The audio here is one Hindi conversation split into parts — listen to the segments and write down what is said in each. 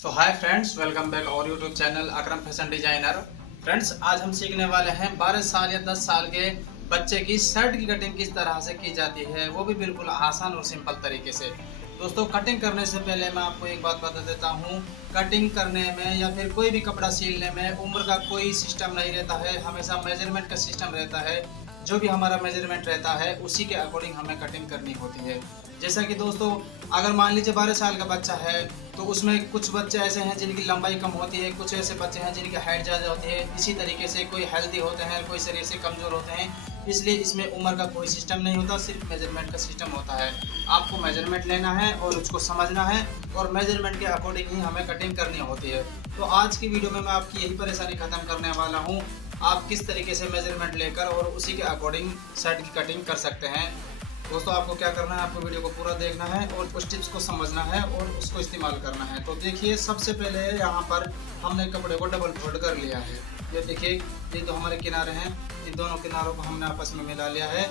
तो हाय फ्रेंड्स, वेलकम बैक और यूट्यूब चैनल अकरम फैशन डिजाइनर। फ्रेंड्स, आज हम सीखने वाले हैं 12 साल या 10 साल के बच्चे की शर्ट की कटिंग किस तरह से की जाती है, वो भी बिल्कुल आसान और सिंपल तरीके से। दोस्तों, कटिंग करने से पहले मैं आपको एक बात बता देता हूँ। कटिंग करने में या फिर कोई भी कपड़ा सिलने में उम्र का कोई सिस्टम नहीं रहता है, हमेशा मेजरमेंट का सिस्टम रहता है। जो भी हमारा मेजरमेंट रहता है उसी के अकॉर्डिंग हमें कटिंग करनी होती है। जैसा कि दोस्तों, अगर मान लीजिए 12 साल का बच्चा है तो उसमें कुछ बच्चे ऐसे हैं जिनकी लंबाई कम होती है, कुछ ऐसे बच्चे हैं जिनकी हाइट ज़्यादा होती है। इसी तरीके से कोई हेल्दी होते हैं, कोई शरीर से कमज़ोर होते हैं। इसलिए इसमें उम्र का कोई सिस्टम नहीं होता, सिर्फ मेजरमेंट का सिस्टम होता है। आपको मेजरमेंट लेना है और उसको समझना है और मेजरमेंट के अकॉर्डिंग ही हमें कटिंग करनी होती है। तो आज की वीडियो में मैं आपकी यही परेशानी ख़त्म करने वाला हूँ। आप किस तरीके से मेजरमेंट लेकर और उसी के अकॉर्डिंग शर्ट की कटिंग कर सकते हैं। दोस्तों, आपको क्या करना है, आपको वीडियो को पूरा देखना है और कुछ टिप्स को समझना है और उसको इस्तेमाल करना है। तो देखिए, सबसे पहले यहाँ पर हमने कपड़े को डबल फोल्ड कर लिया है। ये देखिए, ये जो हमारे किनारे हैं, इन दोनों किनारों को हमने आपस में मिला लिया है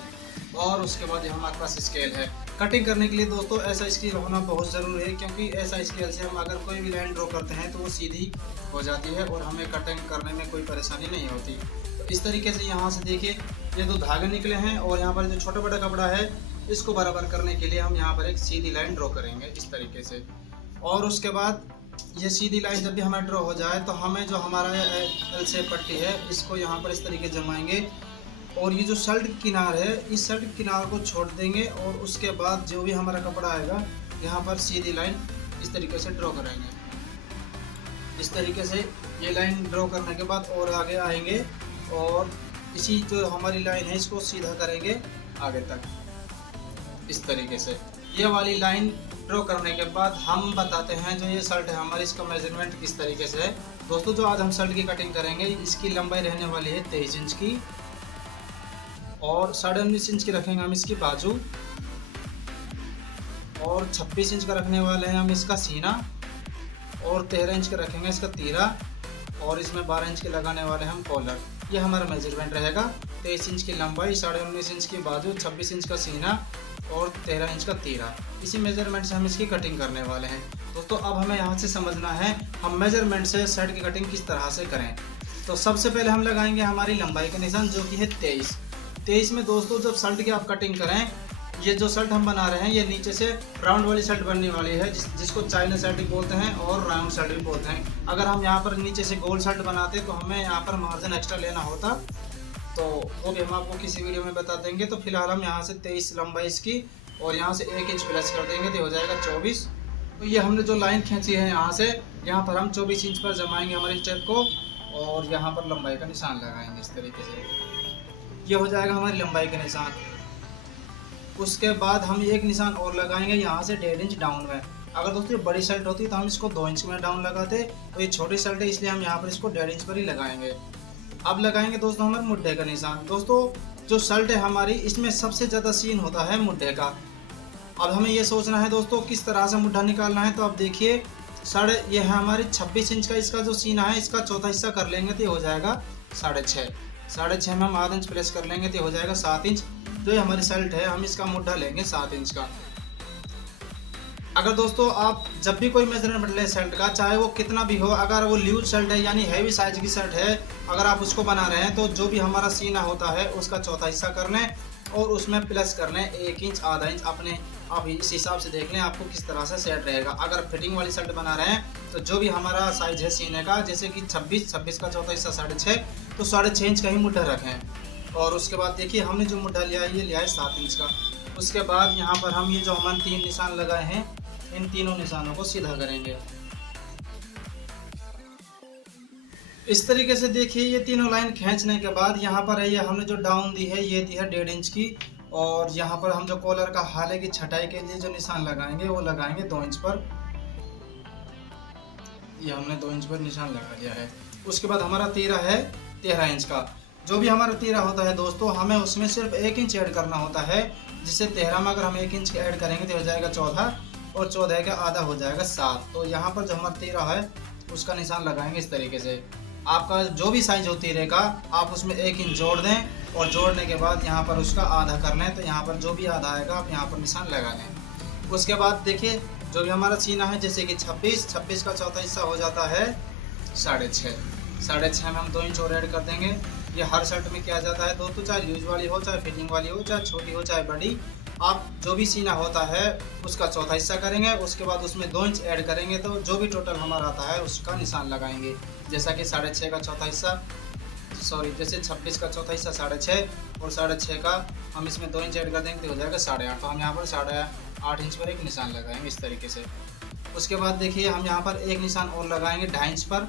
और उसके बाद ये हमारे पास स्केल है। कटिंग करने के लिए दोस्तों ऐसा स्केल होना बहुत ज़रूरी है, क्योंकि ऐसा स्केल से हम अगर कोई भी लाइन ड्रॉ करते हैं तो वो सीधी हो जाती है और हमें कटिंग करने में कोई परेशानी नहीं होती। तो इस तरीके से यहाँ से देखिए, ये दो धागे निकले हैं और यहाँ पर जो छोटा बड़ा कपड़ा है इसको बराबर करने के लिए हम यहाँ पर एक सीधी लाइन ड्रॉ करेंगे इस तरीके से। और उसके बाद ये सीधी लाइन जब भी हमें ड्रॉ हो जाए तो हमें जो हमारा एल शेप पट्टी है इसको यहाँ पर इस तरीके जमाएंगे और ये जो शर्ट की किनार है इस शर्ट की किनार को छोड़ देंगे और उसके बाद जो भी हमारा कपड़ा आएगा यहाँ पर सीधी लाइन इस तरीके से ड्रॉ करेंगे। इस तरीके से ये लाइन ड्रॉ करने के बाद और आगे आएंगे और इसी जो हमारी लाइन है इसको सीधा करेंगे आगे तक इस तरीके से। ये वाली लाइन ड्रॉ करने के बाद हम बताते हैं जो ये शर्ट है हमारी, इसका मेजरमेंट किस तरीके से है। दोस्तों, जो आज हम शर्ट की कटिंग करेंगे इसकी लंबाई रहने वाली है 23 इंच की और 19.5 इंच की रखेंगे हम इसकी बाजू और 26 इंच का रखने वाले हैं हम इसका सीना और 13 इंच का रखेंगे इसका तीरा और इसमें 12 इंच के लगाने वाले हम कॉलर। ये हमारा मेजरमेंट रहेगा। 23 इंच की लंबाई, 19.5 इंच की बाजू, 26 इंच का सीना और 13 इंच का तीरा। इसी मेजरमेंट से हम इसकी कटिंग करने वाले हैं। दोस्तों, अब हमें यहाँ से समझना है हम मेजरमेंट से शर्ट की कटिंग किस तरह से करें। तो सबसे पहले हम लगाएंगे हमारी लंबाई का निशान जो कि है 23 में। दोस्तों, जब शर्ट की आप कटिंग करें, ये जो शर्ट हम बना रहे हैं ये नीचे से राउंड वाली शर्ट बनने वाली है जिसको चाइना शर्ट भी बोलते हैं और राउंड शर्ट भी बोलते हैं। अगर हम यहाँ पर नीचे से गोल शर्ट बनाते तो हमें यहाँ पर मार्जिन एक्स्ट्रा लेना होता, तो वो भी हम आपको किसी वीडियो में बता देंगे। तो फिलहाल हम यहाँ से 23 लंबाई इसकी और यहाँ से 1 इंच प्लस कर देंगे तो हो जाएगा 24। तो ये हमने जो लाइन खींची है यहाँ से, यहाँ पर हम 24 इंच पर जमाएंगे हमारी टेप को और यहाँ पर लंबाई का निशान लगाएंगे इस तरीके से। ये हो जाएगा हमारी लंबाई का निशान। उसके बाद हम एक निशान और लगाएंगे यहाँ से 1.5 इंच डाउन में। अगर दोस्तों ये बड़ी शर्ट होती तो हम इसको 2 इंच में डाउन लगाते, तो ये छोटी शर्ट है इसलिए हम यहाँ पर इसको 1.5 इंच पर ही लगाएंगे। अब लगाएंगे दोस्तों हमारे मुड्ढे का निशान। दोस्तों, जो शर्ट है हमारी इसमें सबसे ज़्यादा सीन होता है मुड्ढे का। अब हमें ये सोचना है दोस्तों किस तरह से मुड्ढा निकालना है। तो अब देखिए, शर्ट ये है हमारी 26 इंच का, इसका जो सीना है इसका चौथा हिस्सा कर लेंगे तो हो जाएगा 6.5 में हम आधा इंच प्रेस कर लेंगे तो हो जाएगा 7 इंच। जो ये हमारी शर्ट है हम इसका मुड्ढा लेंगे 7 इंच का। अगर दोस्तों आप जब भी कोई मेजरमेंट ले शर्ट का, चाहे वो कितना भी हो, अगर वो लूज शर्ट है यानी हैवी साइज की शर्ट है, अगर आप उसको बना रहे हैं तो जो भी हमारा सीना होता है उसका चौथा हिस्सा कर लें और उसमें प्लस कर लें 1 इंच, आधा इंच। अपने आप इस हिसाब से देख लें आपको किस तरह से सेट रहेगा। अगर फिटिंग वाली शर्ट बना रहे हैं तो जो भी हमारा साइज है सीने का, जैसे कि 26 का चौथा हिस्सा 6.5, तो 6.5 इंच का ही मुड्ढा रखें। और उसके बाद देखिए, हमने जो मुड्ढा लिया है ये लिया है 7 इंच का। उसके बाद यहाँ पर हम ये जो हमने 3 निशान लगाए हैं इन तीनों निशानों को सीधा करेंगे इस तरीके से। देखिए, ये तीनों लाइन खींचने के बाद यहाँ पर है ये हमने जो डाउन दी है ये दी है 1.5 इंच की और यहाँ पर हम जो कॉलर का हाले की छटाई के लिए जो निशान लगाएंगे वो लगाएंगे 2 इंच पर। ये हमने 2 इंच पर निशान लगा लिया है। उसके बाद हमारा तीरा है 13 इंच का। जो भी हमारा तीरा होता है दोस्तों, हमें उसमें सिर्फ 1 इंच ऐड करना होता है, जिससे 13 में अगर हम 1 इंच ऐड करेंगे तो हो जाएगा 14 और 14 का आधा हो जाएगा 7। तो यहाँ पर जो हमारा तीरा है उसका निशान लगाएंगे इस तरीके से। आपका जो भी साइज हो तीरे का आप उसमें 1 इंच जोड़ दें और जोड़ने के बाद यहाँ पर उसका आधा कर लें, तो यहाँ पर जो भी आधा आएगा आप यहाँ पर निशान लगा लें। उसके बाद देखिए जो भी हमारा सीना है, जैसे कि 26 का चौथा हिस्सा हो जाता है 6.5। 6.5 में हम 2 इंच और ऐड कर देंगे। ये हर शर्ट में किया जाता है दोस्तों, चाहे लूज वाली हो, चाहे फिटिंग वाली हो, चाहे छोटी हो, चाहे बड़ी। आप जो भी सीना होता है उसका चौथा हिस्सा करेंगे, उसके बाद उसमें 2 इंच ऐड करेंगे, तो जो भी टोटल हमारा आता है उसका निशान लगाएंगे। जैसा कि 6.5 का चौथा हिस्सा, जैसे 26 का चौथा हिस्सा 6.5 और 6.5 का हम इसमें 2 इंच ऐड कर देंगे तो हो जाएगा 8.5। तो हम यहाँ पर 8.5 इंच पर एक निशान लगाएंगे इस तरीके से। उसके बाद देखिए हम यहाँ पर एक निशान और लगाएंगे 2.5 इंच पर,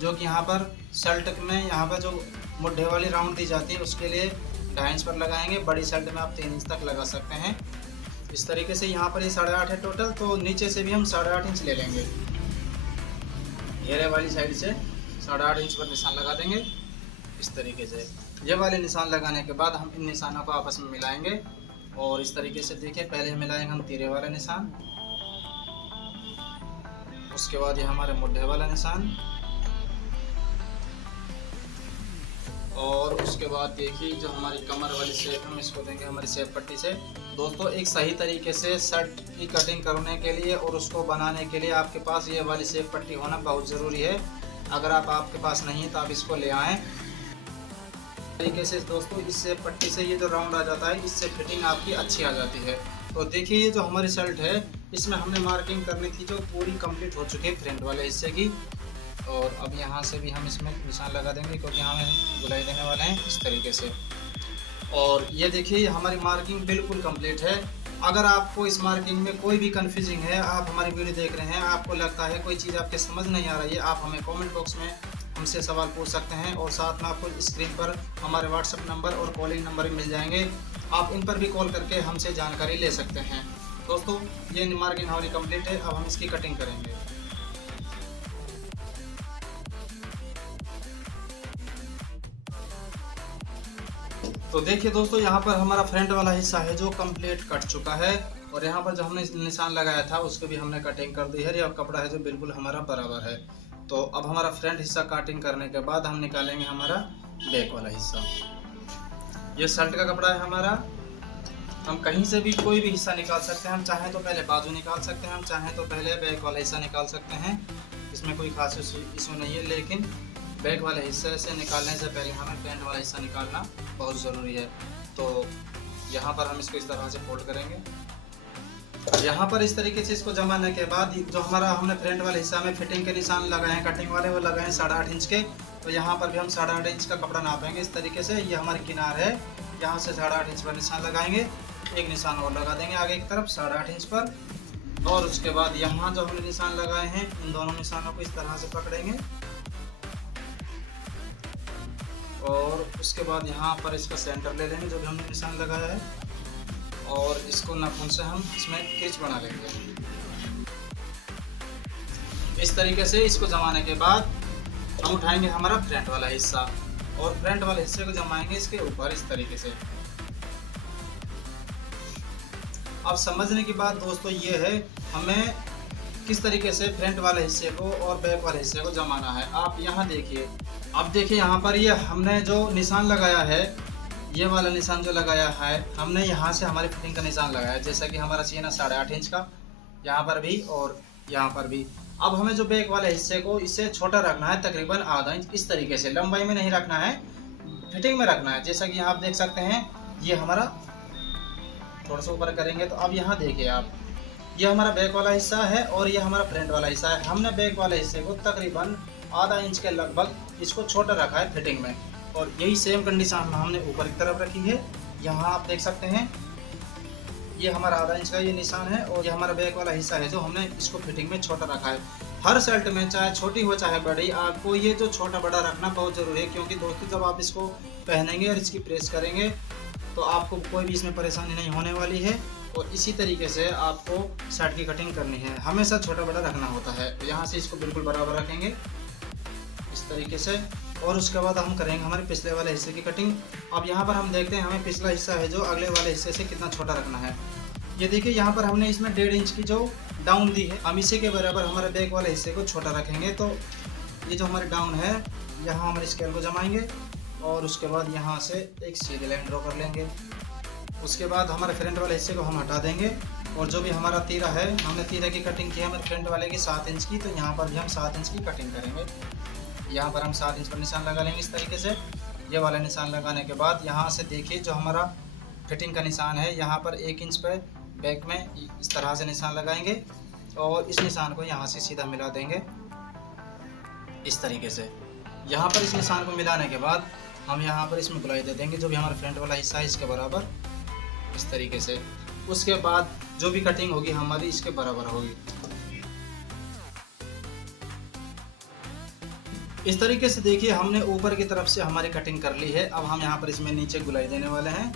जो कि यहाँ पर शर्ट में यहाँ पर जो मुड्ढे वाली राउंड दी जाती है उसके लिए 2.5 इंच पर लगाएंगे। बड़ी शर्ट में आप 3 इंच तक लगा सकते हैं इस तरीके से। यहाँ पर ये 8.5 है टोटल, तो नीचे से भी हम 8.5 इंच ले लेंगे। घेरे वाली साइड से 8.5 इंच पर निशान लगा देंगे इस तरीके से। ये वाले निशान लगाने के बाद हम इन निशानों को आपस में मिलाएंगे और इस तरीके से देखिए, पहले मिलाएंगे हम तिरे वाला निशान, उसके बाद ये हमारे मुड्ढे वाला निशान, और उसके बाद देखिए जो हमारी कमर वाली शेप हम इसको देंगे हमारी शेप पट्टी से। दोस्तों एक सही तरीके से शर्ट की कटिंग करने के लिए और उसको बनाने के लिए आपके पास ये वाली शेप पट्टी होना बहुत ज़रूरी है। अगर आपके पास नहीं है तो आप इसको ले आएँ तरीके से। दोस्तों इस शेप पट्टी से ये जो राउंड आ जाता है, इससे फिटिंग आपकी अच्छी आ जाती है। तो देखिए ये जो हमारी शर्ट है इसमें हमने मार्किंग करनी थी जो पूरी कंप्लीट हो चुकी है फ्रंट वाले हिस्से की। और अब यहाँ से भी हम इसमें निशान लगा देंगे क्योंकि यहाँ हम गुलाई देने वाले हैं इस तरीके से। और ये देखिए हमारी मार्किंग बिल्कुल कंप्लीट है। अगर आपको इस मार्किंग में कोई भी कंफ्यूजिंग है, आप हमारी वीडियो देख रहे हैं, आपको लगता है कोई चीज़ आपके समझ नहीं आ रही है, आप हमें कमेंट बॉक्स में हमसे सवाल पूछ सकते हैं। और साथ में आपको स्क्रीन पर हमारे व्हाट्सएप नंबर और कॉलिंग नंबर भी मिल जाएंगे, आप इन पर भी कॉल करके हमसे जानकारी ले सकते हैं। दोस्तों ये मार्किंग हमारी कंप्लीट है, अब हम इसकी कटिंग करेंगे। तो देखिए दोस्तों यहाँ पर हमारा फ्रंट वाला हिस्सा है जो कंप्लीट कट चुका है, और यहाँ पर जो हमने निशान लगाया था उसको भी हमने कटिंग कर दी है। यह कपड़ा है जो बिल्कुल हमारा बराबर है। तो अब हमारा फ्रंट हिस्सा कटिंग करने के बाद हम निकालेंगे हमारा बैक वाला हिस्सा। ये शर्ट का कपड़ा है हमारा, हम कहीं से भी कोई भी हिस्सा निकाल सकते हैं। हम चाहें तो पहले बाजू निकाल सकते हैं, हम चाहें तो पहले बैक वाला हिस्सा निकाल सकते हैं, इसमें कोई खास इशू नहीं है। लेकिन बैक वाले हिस्से से निकालने से पहले हमें फ्रंट वाला हिस्सा निकालना बहुत ज़रूरी है। तो यहाँ पर हम इसको इस तरह से फोल्ड करेंगे। यहाँ पर इस तरीके से इसको जमाने के बाद जो हमारा हमने फ्रंट वाले हिस्सा में फिटिंग के निशान लगाए हैं, कटिंग वाले वो लगाए हैं 8.5 इंच के। तो यहाँ पर भी हम 8.5 इंच का कपड़ा नापेंगे इस तरीके से। ये हमारी किनार है, यहाँ से 8.5 इंच पर निशान लगाएंगे, एक निशान और लगा देंगे आगे की तरफ 8.5 इंच पर। और उसके बाद यहाँ जो हमने निशान लगाए हैं इन दोनों निशानों को इस तरह से पकड़ेंगे, और उसके बाद यहाँ पर इसका सेंटर ले लेंगे जो भी हमने निशान लगाया है, और इसको नाखून से हम इसमें क्रिच बना लेंगे इस तरीके से। इसको जमाने के बाद हम उठाएंगे हमारा फ्रंट वाला हिस्सा और फ्रंट वाले हिस्से को जमाएंगे इसके ऊपर इस तरीके से। अब समझने की बात दोस्तों ये है हमें किस तरीके से फ्रंट वाले हिस्से को और बैक वाले हिस्से को जमाना है। आप यहाँ देखिए, अब देखिए यहाँ पर ये हमने जो निशान लगाया है, ये वाला निशान जो लगाया है हमने यहाँ से हमारी फिटिंग का निशान लगाया है। जैसा कि हमारा चाहिए ना 8.5 इंच का, यहाँ पर भी और यहाँ पर भी। अब हमें जो बैक वाले हिस्से को इससे छोटा रखना है, तकरीबन आधा इंच इस तरीके से। लंबाई में नहीं रखना है, फिटिंग में रखना है। जैसा कि यहाँ आप देख सकते हैं, ये हमारा थोड़ा सा ऊपर करेंगे तो अब यहाँ देखिए आप, ये हमारा बैक वाला हिस्सा है और ये हमारा फ्रंट वाला हिस्सा है। हमने बैक वाले हिस्से को तकरीबन आधा इंच के लगभग इसको छोटा रखा है फिटिंग में, और यही सेम कंडीशन हमने ऊपर की तरफ रखी है। यहाँ आप देख सकते हैं ये हमारा आधा इंच का ये निशान है, और ये हमारा बैक वाला हिस्सा है जो हमने इसको फिटिंग में छोटा रखा है। हर शर्ट में चाहे छोटी हो चाहे बड़ी, आपको ये जो छोटा बड़ा रखना बहुत ज़रूरी है, क्योंकि दोस्तों जब आप इसको पहनेंगे और इसकी प्रेस करेंगे तो आपको कोई भी इसमें परेशानी नहीं होने वाली है। और इसी तरीके से आपको शर्ट की कटिंग करनी है, हमेशा छोटा बड़ा रखना होता है। तो यहाँ से इसको बिल्कुल बराबर रखेंगे इस तरीके से, और उसके बाद हम करेंगे हमारे पिछले वाले हिस्से की कटिंग। अब यहाँ पर हम देखते हैं हमें पिछला हिस्सा है जो अगले वाले हिस्से से कितना छोटा रखना है। ये देखिए यहाँ पर हमने इसमें 1.5 इंच की जो डाउन दी है, हम इसी के बराबर हमारे बैक वाले हिस्से को छोटा रखेंगे। तो ये जो हमारे डाउन है, यहाँ हमारे स्केल को जमाएंगे और उसके बाद यहाँ से एक सीधी लाइन ड्रॉ कर लेंगे। उसके बाद हमारे फ्रंट वाले हिस्से को हम हटा देंगे और जो भी हमारा तीरा है, हमने तीरे की कटिंग की है हमारे फ्रंट वाले की 7 इंच की, तो यहाँ पर भी हम 7 इंच की कटिंग करेंगे। यहाँ पर हम 7 इंच पर निशान लगा लेंगे इस तरीके से। ये वाला निशान लगाने के बाद यहाँ से देखिए जो हमारा फिटिंग का निशान है, यहाँ पर 1 इंच पे बैक में इस तरह से निशान लगाएंगे और इस निशान को यहाँ से सीधा मिला देंगे इस तरीके से। यहाँ पर इस निशान को मिलाने के बाद हम यहाँ पर इसमें गुलाई दे देंगे जो भी हमारा फ्रंट वाला हिस्सा है इसके बराबर इस तरीके से। उसके बाद जो भी कटिंग होगी हमारी इसके बराबर होगी। इस तरीके से देखिए हमने ऊपर की तरफ से हमारी कटिंग कर ली है। अब हम यहाँ पर इसमें नीचे गुलाई देने वाले हैं।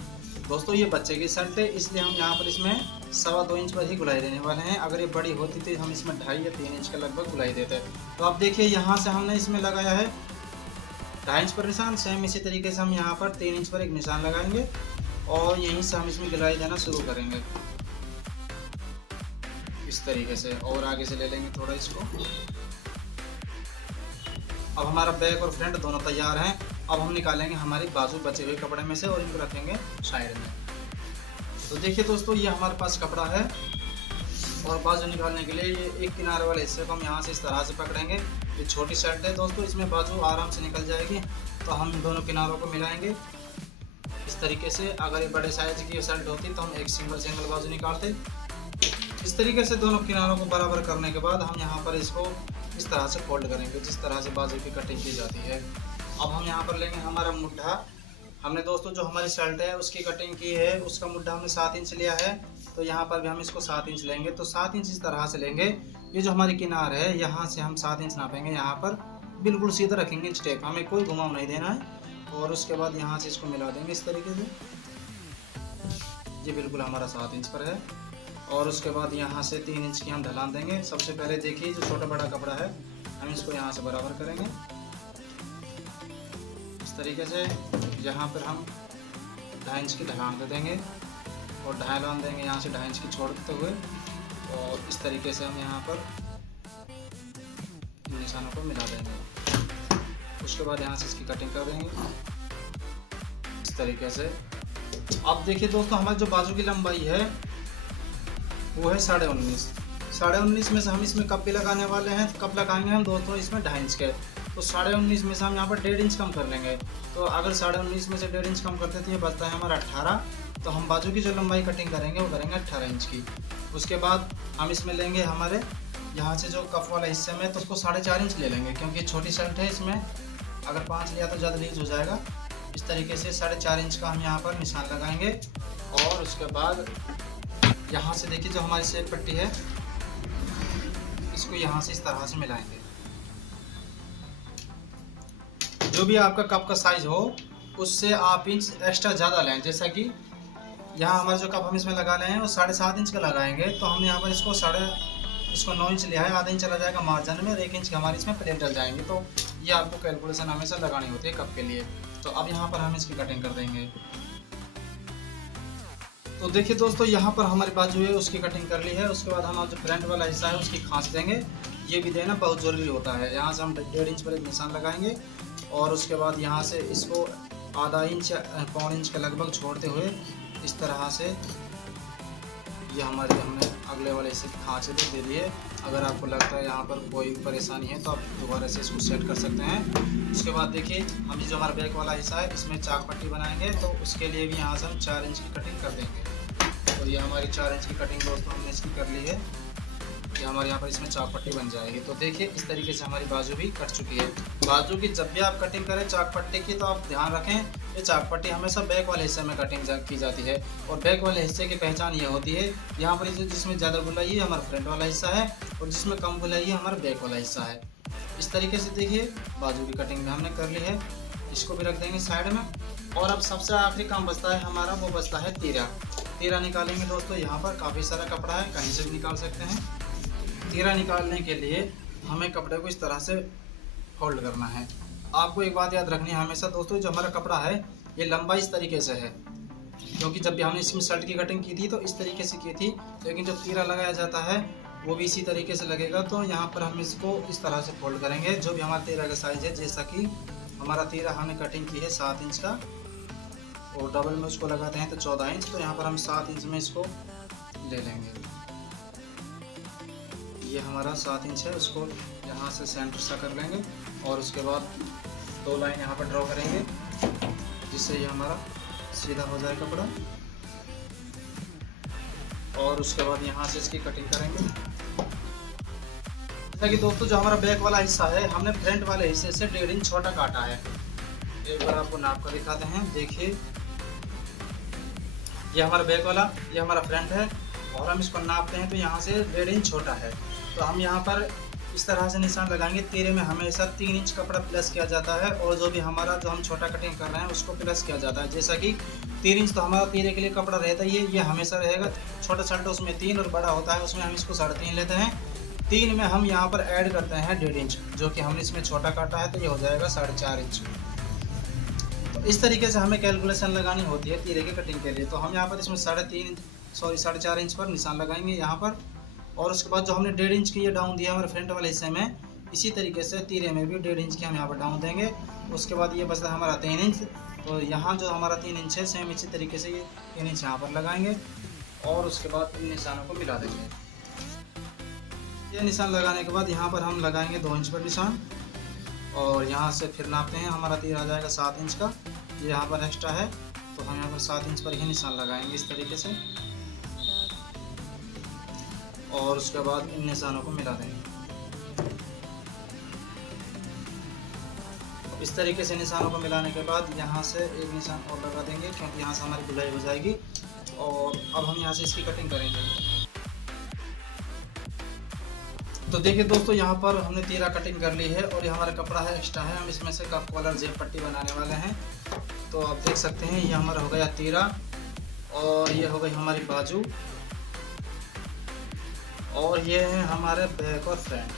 दोस्तों ये बच्चे की शर्ट है, इसलिए हम यहाँ पर इसमें 2.25 इंच पर ही गुलाई देने वाले हैं। अगर ये बड़ी होती तो हम इसमें 2.5 या 3 इंच का लगभग गुलाई देते। तो आप देखिए यहाँ से हमने इसमें लगाया है 2.5 इंच पर निशान। सेम इसी तरीके से हम यहाँ पर 3 इंच पर एक निशान लगाएंगे और यहीं से हम इसमें गुलाई देना शुरू करेंगे इस तरीके से। और आगे से ले लेंगे थोड़ा इसको। अब हमारा बैक और फ्रंट दोनों तैयार हैं। अब हम निकालेंगे हमारी बाजू बचे हुए कपड़े में से और इनको रखेंगे साइड में। तो देखिए दोस्तों ये हमारे पास कपड़ा है और बाजू निकालने के लिए ये एक किनारे वाले हिस्से को हम यहाँ से इस तरह से पकड़ेंगे। ये छोटी शर्ट है दोस्तों, इसमें बाजू आराम से निकल जाएगी। तो हम दोनों किनारों को मिलाएंगे इस तरीके से। अगर ये बड़े साइज की शर्ट होती तो हम एक सिंगल बाजू निकालते। इस तरीके से दोनों किनारों को बराबर करने के बाद हम यहाँ पर इसको इस तरह से फोल्ड करेंगे जिस तरह से बाजू की कटिंग की जाती है। अब हम यहाँ पर लेंगे हमारा मुड्ढा। हमने दोस्तों जो हमारी शर्ट है उसकी कटिंग की है, उसका मुड्ढा हमने 7 इंच लिया है। तो यहाँ पर भी हम इसको 7 इंच लेंगे। तो 7 इंच इस तरह से लेंगे। ये जो हमारी किनार है यहाँ से हम 7 इंच नापेंगे। यहाँ पर बिल्कुल सीधा रखेंगे इंच टेप, हमें कोई घुमाव नहीं देना है। और उसके बाद यहाँ से इसको मिला देंगे इस तरीके से। ये बिल्कुल हमारा 7 इंच पर है। और उसके बाद यहाँ से 3 इंच की हम ढलान देंगे। सबसे पहले देखिए जो छोटा बड़ा कपड़ा है हम इसको यहाँ से बराबर करेंगे इस तरीके से। यहाँ पर हम 2.5 इंच की ढलान दे देंगे और ढलान देंगे यहाँ से 2.5 इंच की छोड़ते हुए। और इस तरीके से हम यहाँ पर इन निशानों को मिला देंगे। उसके बाद यहाँ से इसकी कटिंग कर देंगे इस तरीके से। अब देखिए दोस्तों हमारी जो बाजू की लंबाई है वो है 19.5। 19.5 में से हम इसमें कप भी लगाने वाले हैं। कप लगाएंगे हम दोस्तों इसमें 2.5 इंच के। तो 19.5 में से हम यहाँ पर 1.5 इंच कम कर लेंगे। तो अगर 19.5 में से 1.5 इंच कम करते तो ये बचता है हमारा 18। तो हम बाजू की जो लंबाई कटिंग करेंगे वो करेंगे 18 इंच की। उसके बाद हम इसमें लेंगे हमारे यहाँ से जो कप वाला हिस्से में, तो उसको 4.5 इंच ले लेंगे क्योंकि छोटी शर्ट है। इसमें अगर 5 लिया तो ज़्यादा लीज हो जाएगा। इस तरीके से 4.5 इंच का हम यहाँ पर निशान लगाएंगे। और उसके बाद यहाँ से देखिए जो हमारी शेप पट्टी है इसको यहाँ से इस तरह से मिलाएंगे। जो भी आपका कप का साइज हो उससे आप इंच एक्स्ट्रा ज़्यादा लें। जैसा कि यहाँ हमारा जो कप हम इसमें लगा रहे हैं वो 7.5 इंच का लगाएंगे। तो हम यहाँ पर इसको 9 इंच लिया है। आधा इंच चला जाएगा मार्जिन में और 1 इंच की हमारी इसमें प्लेट डल जाएंगी। तो ये आपको कैलकुलेशन हमेशा लगानी होती है कप के लिए। तो अब यहाँ पर हम इसकी कटिंग कर देंगे। तो देखिए दोस्तों यहाँ पर हमारी बाजू है उसकी कटिंग कर ली है। उसके बाद हम जो फ्रंट वाला हिस्सा है उसकी खांच देंगे। ये भी देना बहुत ज़रूरी होता है। यहाँ से हम 1.5 इंच पर एक निशान लगाएंगे और उसके बाद यहाँ से इसको आधा इंच या 1.25 इंच के लगभग छोड़ते हुए इस तरह से ये हमने अगले वाले हिस्से की खांचे दे दी है। अगर आपको लगता है यहाँ पर कोई परेशानी है तो आप दोबारा से इसको सेट कर सकते हैं। उसके बाद देखिए हम ये जो हमारा बैक वाला हिस्सा है इसमें चाक पट्टी बनाएंगे। तो उसके लिए भी यहाँ से हम 4 इंच की कटिंग कर देंगे। तो ये हमारी 4 इंच की कटिंग दोस्तों हमने इसकी कर ली है। ये हमारे यहाँ पर इसमें चाक पट्टी बन जाएगी। तो देखिए इस तरीके से हमारी बाजू भी कट चुकी है। बाजू की जब भी आप कटिंग करें चाक पट्टी की तो आप ध्यान रखें ये चाक पट्टी हमेशा बैक वाले हिस्से में कटिंग की जाती है। और बैक वाले हिस्से की पहचान ये होती है, यहाँ पर जिसमें ज़्यादा गुलाई है हमारा फ्रंट वाला हिस्सा है और जिसमें कम गुलाई है हमारा बैक वाला हिस्सा है। इस तरीके से देखिए बाजू की कटिंग भी हमने कर ली है। इसको भी रख देंगे साइड में। और अब सबसे आखिरी काम बचता है हमारा, वो बचता है तीरा। तीरा निकालेंगे दोस्तों। यहाँ पर काफ़ी सारा कपड़ा है, कहीं से भी निकाल सकते हैं। तीरा निकालने के लिए हमें कपड़े को इस तरह से फोल्ड करना है। आपको एक बात याद रखनी है हमेशा दोस्तों, जो हमारा कपड़ा है ये लंबा इस तरीके से है, क्योंकि जब भी हमने इसमें शर्ट की कटिंग की थी तो इस तरीके से की थी, लेकिन जो तीरा लगाया जाता है वो भी इसी तरीके से लगेगा। तो यहाँ पर हम इसको इस तरह से फोल्ड करेंगे जो भी हमारा तीरा का साइज़ है। जैसा कि हमारा तीरा हमने कटिंग की है 7 इंच का और डबल में उसको लगाते हैं तो 14 इंच। तो यहाँ पर हम 7 इंच में इसको ले लेंगे। ये हमारा 7 इंच है, उसको यहाँ से सेंटर सा कर लेंगे और उसके बाद 2 लाइन यहाँ पर ड्रॉ करेंगे, जिससे ये हमारा सीधा हो जाए कपड़ा। और उसके बाद यहाँ से इसकी कटिंग करेंगे। जैसा कि दोस्तों जो हमारा बैक वाला हिस्सा है, हमने फ्रंट वाले हिस्से से 1.5 इंच छोटा काटा है। एक बार आपको नाप कर दिखाते हैं, देखिए ये हमारा बैक वाला, ये हमारा फ्रंट है और हम इसको नापते हैं तो यहाँ से 1.5 इंच छोटा है। तो हम यहाँ पर इस तरह से निशान लगाएंगे। तीरे में हमेशा 3 इंच कपड़ा प्लस किया जाता है और जो भी हमारा जो हम छोटा कटिंग कर रहे हैं उसको प्लस किया जाता है। जैसा कि 3 इंच तो हमारा तीरे के लिए कपड़ा रहता ही है, ये हमेशा रहेगा। छोटा शर्ट उसमें 3 और बड़ा होता है उसमें हम इसको 3.5 लेते हैं। 3 में हम यहाँ पर ऐड करते हैं 1.5 इंच, जो कि हमने इसमें छोटा काटा है, तो ये हो जाएगा 4.5 इंच। तो इस तरीके से हमें कैलकुलेशन लगानी होती है तीरे की कटिंग के लिए। तो हम यहाँ पर इसमें 4.5 इंच पर निशान लगाएंगे यहाँ पर। और उसके बाद जो हमने 1.5 इंच की ये डाउन दिया हमारे फ्रंट वाले हिस्से में, इसी तरीके से तीरे में भी 1.5 इंच की हम यहाँ पर डाउन देंगे। उसके बाद ये बचता है हमारा 3 इंच, तो यहाँ जो हमारा 3 इंच है सेम इसी तरीके से ये 3 इंच यहाँ पर लगाएंगे और उसके बाद इन निशानों को मिला देंगे। ये निशान लगाने के बाद यहाँ पर हम लगाएंगे 2 इंच पर निशान और यहाँ से फिर नापते हैं। हमारा तीर आ जाएगा 7 इंच का, ये यहाँ पर एक्स्ट्रा है तो हम यहाँ पर 7 इंच पर ही निशान लगाएंगे इस तरीके से। और उसके बाद इन निशानों को मिला देंगे। इस तरीके से निशानों को मिलाने के बाद यहाँ से एक निशान और लगा देंगे, क्योंकि यहाँ से हमारी धुलाई हो जाएगी। और अब हम यहाँ से इसकी कटिंग करेंगे। तो देखिए दोस्तों, यहाँ पर हमने तीरा कटिंग कर ली है और ये हमारा कपड़ा है एक्स्ट्रा है, हम इसमें से कप कॉलर जेब पट्टी बनाने वाले हैं। तो आप देख सकते हैं ये हमारा हो गया तीरा और ये हो गई हमारी बाजू और ये है हमारे बैक और फ्रंट।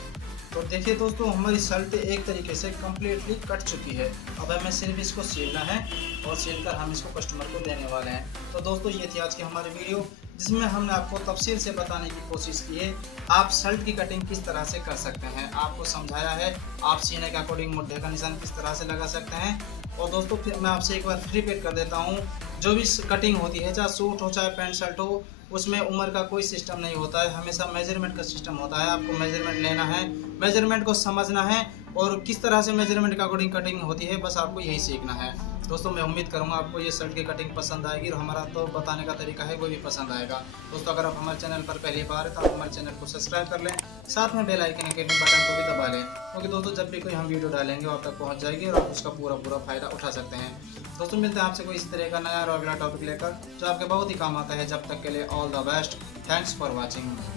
तो देखिए दोस्तों, हमारी शर्ट एक तरीके से कम्प्लीटली कट चुकी है। अब हमें सिर्फ इसको सिलना है और सिल कर हम इसको कस्टमर को देने वाले हैं। तो दोस्तों ये थी आज की हमारी वीडियो, जिसमें हमने आपको तफसील से बताने की कोशिश की है आप शर्ट की कटिंग किस तरह से कर सकते हैं। आपको समझाया है आप सीने के अकॉर्डिंग मुड्ढे का निशान किस तरह से लगा सकते हैं। और दोस्तों फिर मैं आपसे एक बार रिपीट कर देता हूँ, जो भी कटिंग होती है, चाहे सूट हो चाहे पैंट शर्ट हो, उसमें उम्र का कोई सिस्टम नहीं होता है, हमेशा मेजरमेंट का सिस्टम होता है। आपको मेजरमेंट लेना है, मेजरमेंट को समझना है और किस तरह से मेजरमेंट के अकॉर्डिंग कटिंग होती है, बस आपको यही सीखना है। दोस्तों मैं उम्मीद करूंगा आपको ये शर्ट की कटिंग पसंद आएगी और हमारा तो बताने का तरीका है वो भी पसंद आएगा। दोस्तों अगर आप हमारे चैनल पर पहली बार है तो आप हमारे चैनल को सब्सक्राइब कर लें, साथ में बेल आइकन के बटन को भी दबा लें, क्योंकि दोस्तों जब भी कोई हम वीडियो डालेंगे वो आप तक पहुँच जाएगी और आप उसका पूरा फ़ायदा उठा सकते हैं। दोस्तों मिलते हैं आपसे कोई इस तरह का नया और अगला टॉपिक लेकर जो आपके बहुत ही काम आता है। जब तक के लिए all the best, thanks for watching.